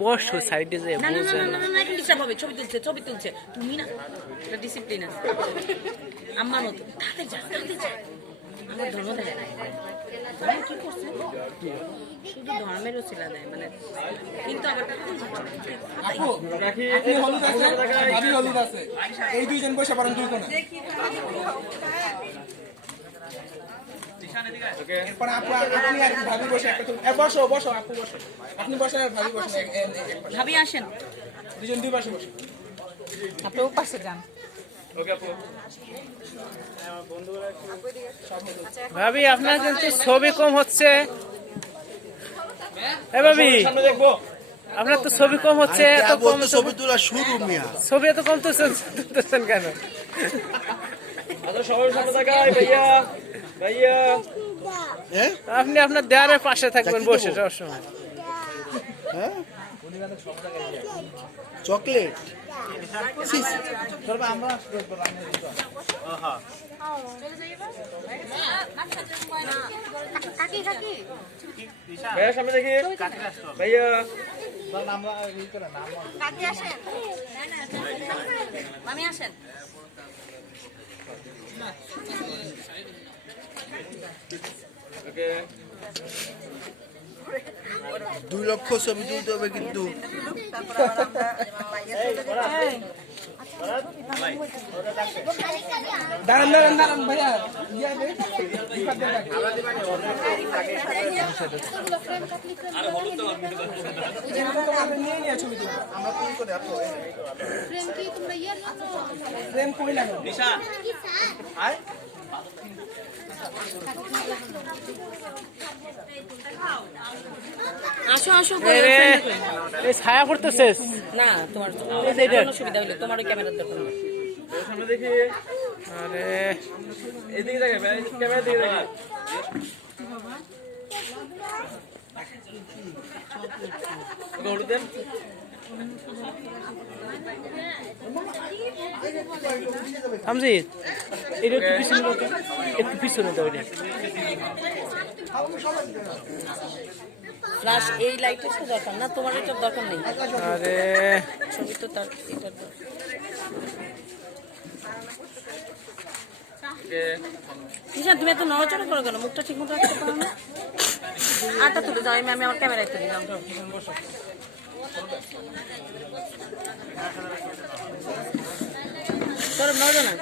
বসো সাইডে যে না না বসে না না না না এটা ডিস্টার্ব হবে ছবি তুলছে তুমি না এটা ডিসিপ্লিন আছে আম্মার মতো তাতে যা আমার ধর্ম দেয় না কি করছে শুধু ধর্মের ওসিলা দেয় মানে কিন্তু আবার আপু আপনি হলুদ আছে ভাবি হলুদ আছে এই দুইজন বসে পারেন দুই কোণে এরপর আপু আপনি আর ভাবি বসে একটা বসো বসো আপু বসো আপনি বসেন আর ভাবি বসেন ভাবি আসেন দুজন দুই পাশে বসে আপনি ও পাশে যান ভাবি আপনার কিন্তু ছবি কম হচ্ছে ভাবি দেখবো আপনার তো ছবি কম হচ্ছে এত কম ছবি তোলা শুরু মিয়া ছবি এত কম তুলতেছেন কেন সবার সামনে তাকাই ভাইয়া ভাইয়া আপনি আপনার দেয়ারের পাশে থাকবেন বসে সবসময় হ্যাঁ চকলেট ভাইয়া সামনে দেখি ভাইয়া মামি আসেন 2 লক্ষ ছবি তুলতে হবে কিন্তু দাঁড়ান ভাইয়া আসো আসো ছায়া পড়তেছে না তোমার সুবিধা হলে তোমার ক্যামেরার দরকার নেই সামনে দেখি আরে এদিকে দেখে ক্যামেরা দিকে দেখে হলুদ দেন হামজি এটা একটু পিছনে দাও এটা ফ্ল্যাশ এই লাইটের তো দরকার না তোমার এটার দরকার নেই আরে ছবি তো তার এটার নিশা তুমি এত নড়াচড়া করো কেন মুখটা ঠিক মতো রাখতে পারো না আটা তুলে যাও আমি আমার ক্যামেরায় তুলে যাও চলো নড়ো না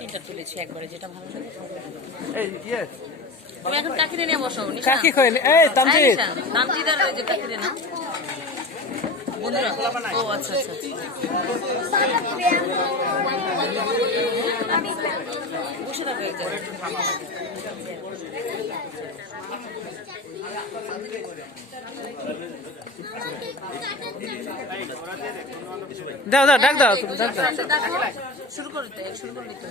তিনটা তুলেছি একবারে যেটা ভালো লাগে তুমি এখন কাকিরে নিয়ে বসো কাকি কই এই তামজিদ তামজিদ আর ওই যে কাকিরে না বন্ধুরা ও আচ্ছা আচ্ছা বসে থাকো এক জায়গায় দাও ডাক দাও তুমি ডাক দাও শুরু করতে শুরু করলি তো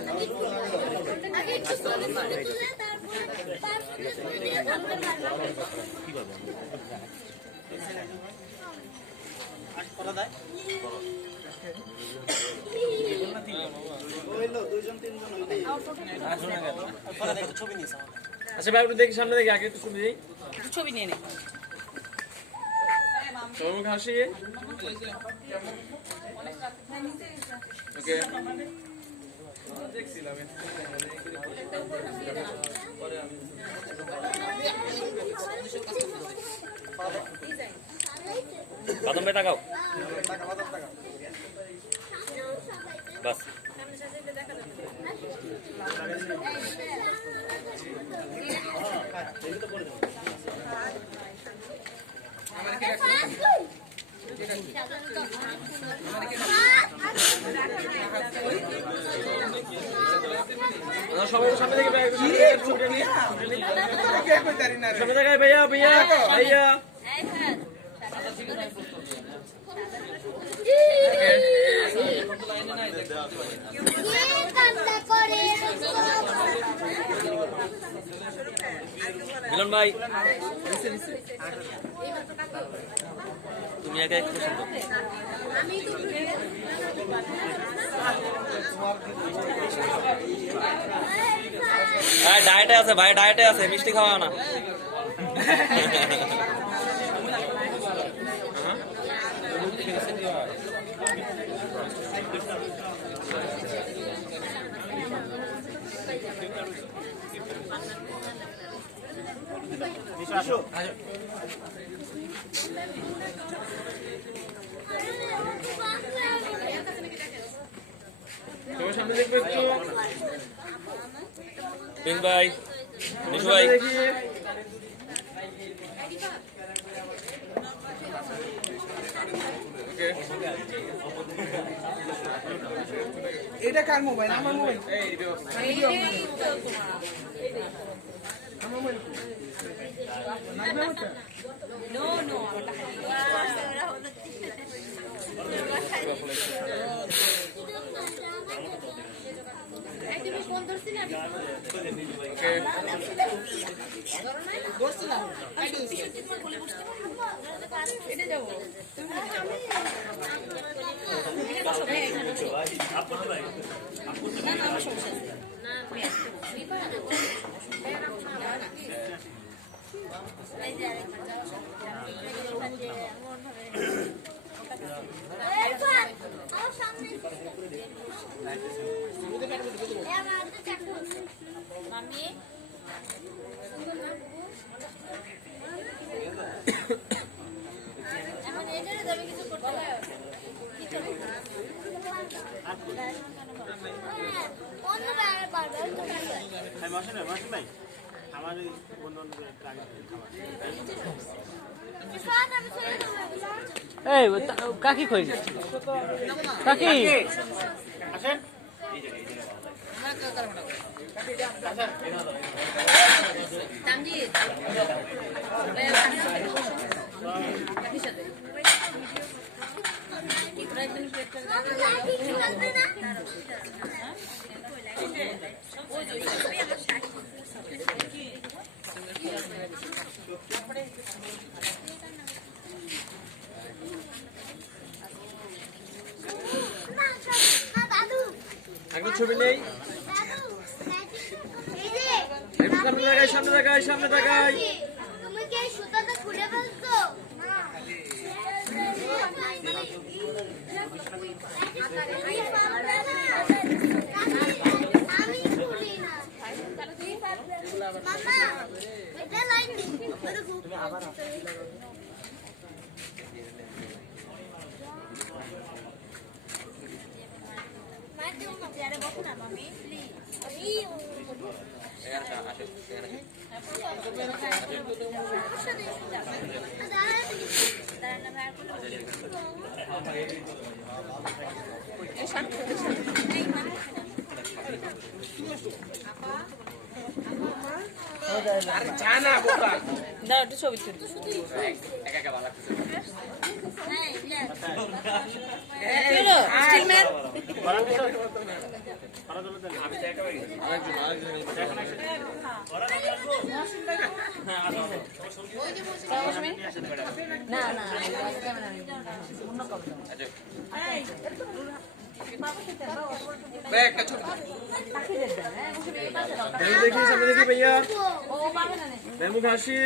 আচ্ছা ভাই দেখি সামনে দেখি আগে একটু ছবি দিই ছবি নিয়ে নে সবার মুখে হাসি ওকে দেখছিলাম বাদাম ভাই তাকাও বাস সবাই সামনে থেকে সামনে দেখায় ভাইয়া ভাইয়া ভাইয়া মিলন ভাই তুমি আগে একটু শুনতো ভাই ডায়েটে আছে, ভাই ডায়েটে আছে, মিষ্টি খাওয়া না। পিন ভাই, নিশু ভাই, এটা কার মোবাইল? আমার মোবাইল। এই কাকি কই কাকি একটা ছবি নেই। সামনে দেখাই, সামনে দেখাই, সামনে দেখাই। তুমি কি এই সুতাটা খুলে ফেলছো? আমি খুলি না। মামা, এটা লাইন দিন। মার দেবো না, চেয়ারে বসো না মামি, প্লিজ। না একটু ছবি তুলতে না না দেখি, সামনে দেখি ভাইয়া, মেমু ঘাসি।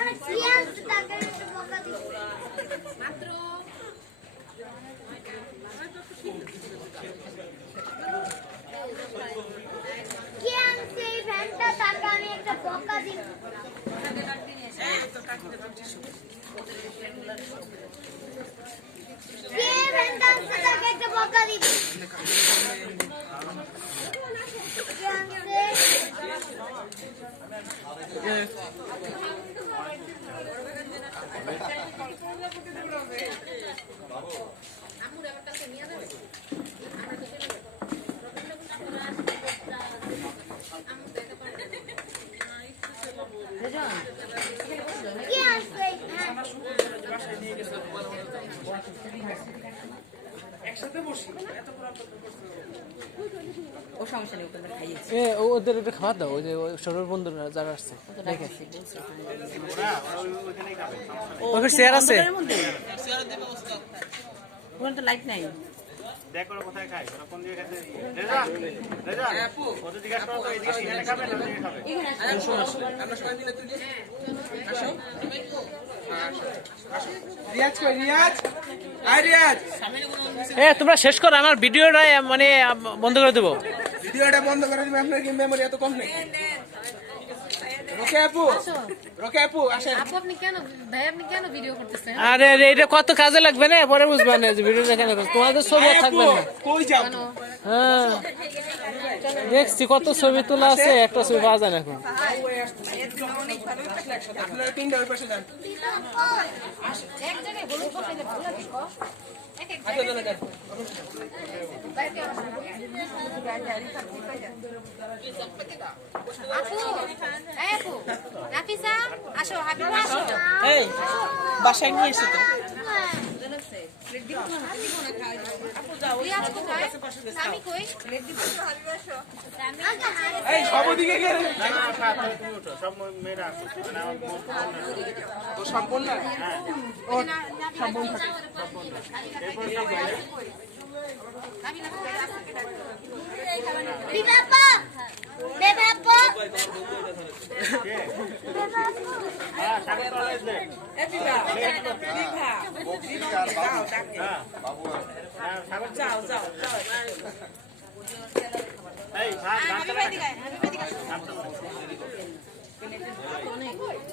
আরে কি আছে টাকা একটু বকা দিও মাত্র কি আনছে এই ভ্যানটা টাকা আমি একটা বকা দিই কে ভ্যানটা আনছে টাকা একটা বকা দিই কে আনছে কে আসবে ও সমস্যা নেই ওখানে খাইয়েছি ওদের একটু খাবার দাও, ওই যে সর্ব বন্ধুরা যারা আসছে দেখে ওখানে চেয়ার আছে, ওখানে তো লাইট নাই দেখ ওরা কোথায় খায়, ওরা কোন দিকে খেতে। রেজা, রেজা, ওদের জিজ্ঞাসা করো তো এদিকে এখানে খাবে না ওদিকে খাবে। আমরা সবাই মিলে তুলি। আসো। রিয়াজ কই রিয়াজ? আয় রিয়াজ। এ তোমরা শেষ করো, আমার ভিডিওটা মানে বন্ধ করে দেবো। ভিডিওটা বন্ধ করে দিবেন, আপনার কি মেমোরি এত কম নাকি? রোকে আপু, রোকে আপু আসেন। আপু আপনি কেন ভাই আপনি কেন ভিডিও করতেছেন? আরে আরে, এটা কত কাজে লাগবে না, পরে বুঝবা না যে ভিডিও দেখে না, তোমাদের ছবি আর থাকবে না। কই যাও? হ্যাঁ দেখছি কত ছবি তোলা আছে, একটা ছবি পাওয়া যায় না এখন। আপনারা তিনটা ওই পাশে যান। এক জায়গায় হলুদ বসাইলে ভালো লাগে গো। এক এক আচ্ছা চলে যান। আপু এই আপু রাফিসা আসো হাবিবা আসো। এই বাসায় নিয়ে এসে তো রিয়াজ কোথায়? আমি কই? এই সব ওদিকে গেলে তুমি উঠো, সব মেয়েরা আসো, মানে আমার বোন। তো সম্পূর্ণ না। Bebapa! Bebapa! হ্যাঁ, সাগর তো আসলে। যাও যাও এই, ভাত, গানটা লাগা।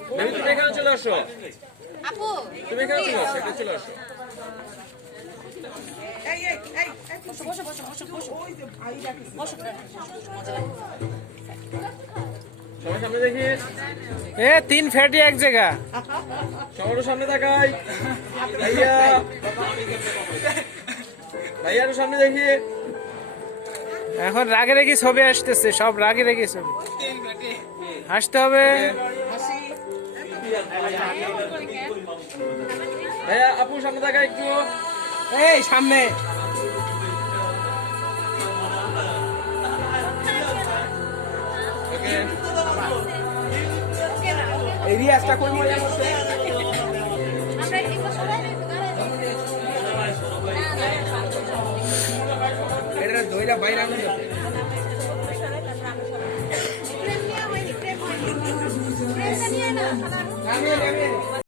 তুমি এখানে চলে আসো। আপু তুমি এখানে চলে আসো, এখানে চলে আসো। সবার সামনে দেখি, এ তিন ফ্যাটি এক জায়গা। সবার সামনে তাকাই। ভাইয়া, ভাইয়া একটু সামনে দেখি। এখন রাগে রেগে ছবি আসতেছে, সব রাগে রেগে ছবি হাসতে হবে। ভাইয়া আপু সামনে তাকাই একটু। এই সামনে। এই রিয়াজটা কই মজা করছে?